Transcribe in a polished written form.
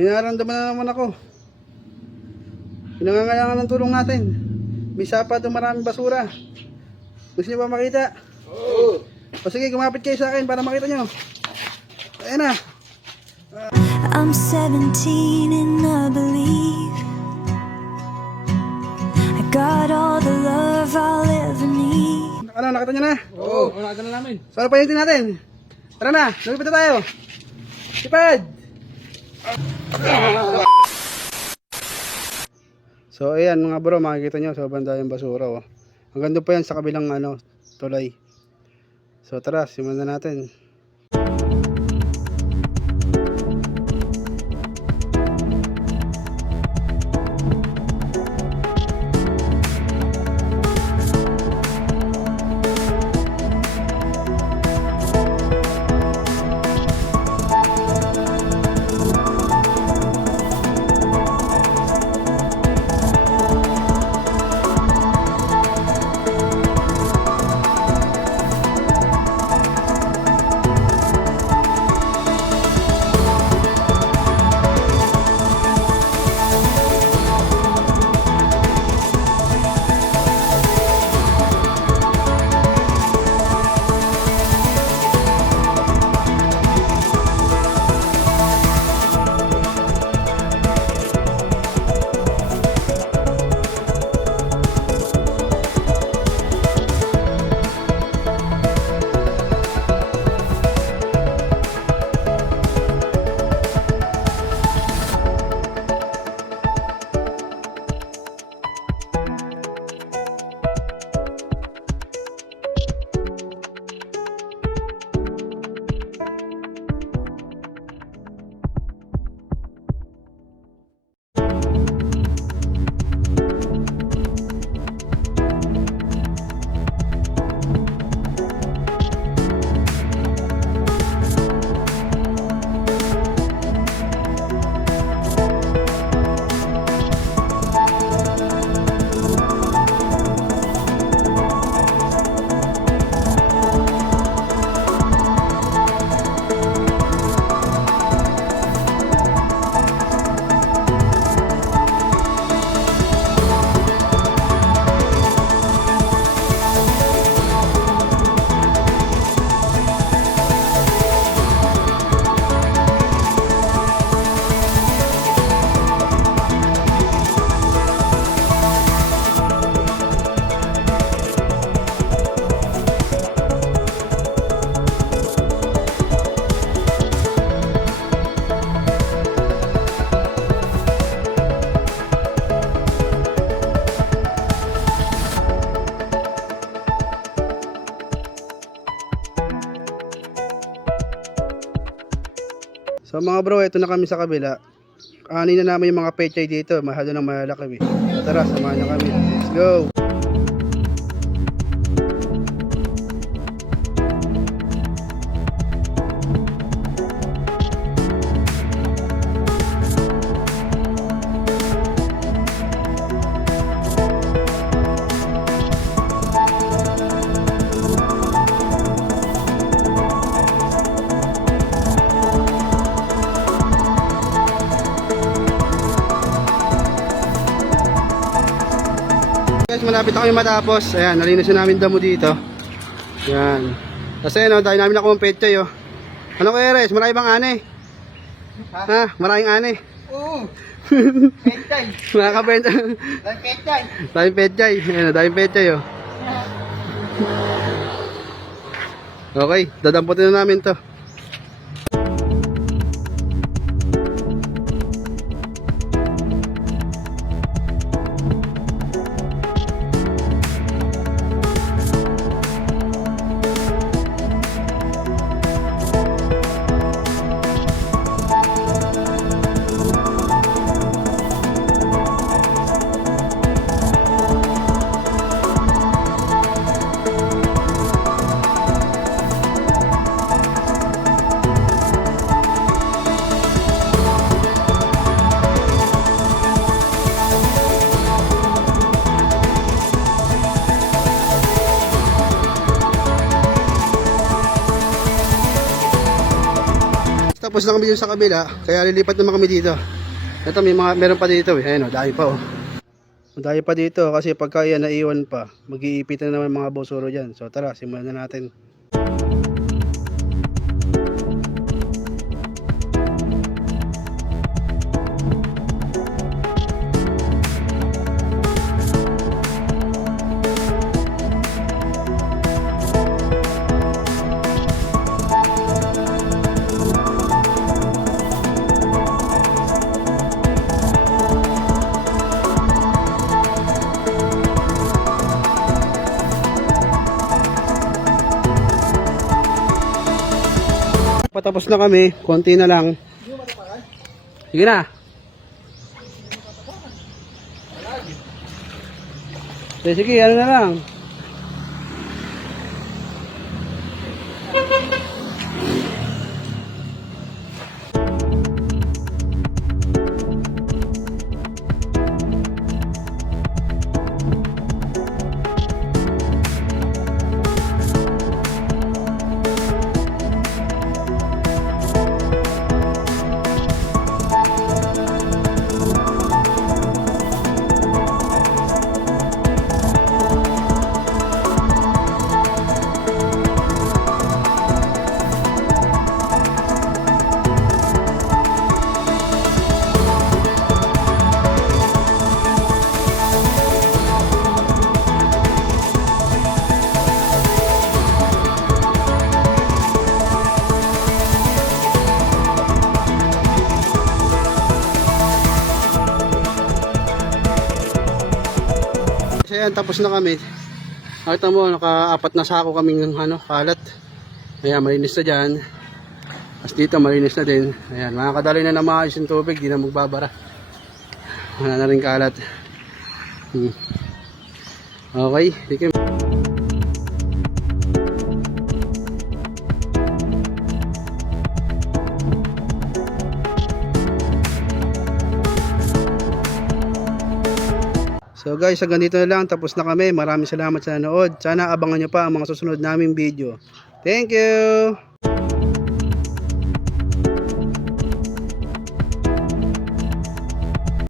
May nararamdaman na naman ako. Pinangangailangan ng tulong natin. May sapa doon, maraming basura. Gusto niyo ba makita? Oo. O sige, kumapit kayo sa akin para makita nyo. Ayan na. I'm 17 and I believe I got all the love I'll ever need. Ano, nakita nyo na? Oo, nakita na namin. So ano pa yung natin? Tara na, lumipit na tayo. Sipad! So ayan mga bro, makikita nyo sa banda yung basura. Oh. Hanggang doon pa yan sa kabilang tulay. So tara, simulan na natin. So mga bro, ito na kami sa kabila. Ani na namin yung mga pechay dito. Mahalo ng malalaki. Tara, samahan nyo kami. Let's go! Guys, malapit na kami matapos. Ayan, nalinis na namin damo dito. Ayan. Kasi tayo namin nakuha ng petchay, oh. Ano kaya, Res? Marami bang ane? Ha? Maraming ane? Oo. Petchay. Mga kabenta. Lang petchay. Daming petchay. Ayan, daming petchay, oh. Okay, dadamputin na namin to. tapos na kami dun sa kabila, kaya lilipat naman kami dito. Ito, meron pa dito eh. Ayun, dahil pa oh. Dahil pa dito kasi pagka yan naiwan pa, mag-iipit na naman mga bosoro dyan. So tara, simulan na natin. Patapos na kami, konti na lang. Sige na. Sige, ano na lang. So yan, tapos na kami. Nakita mo, naka-4 na sako kaming kalat. Ayan, malinis na dyan. Tapos dito, malinis na din. Ayan, makakadali na maayos yung tubig, di na magbabara. Wala na rin kalat. Okay, sige. So guys, hanggang dito na lang. Tapos na kami. Maraming salamat sa nanood. Sana abangan nyo pa ang mga susunod naming video. Thank you!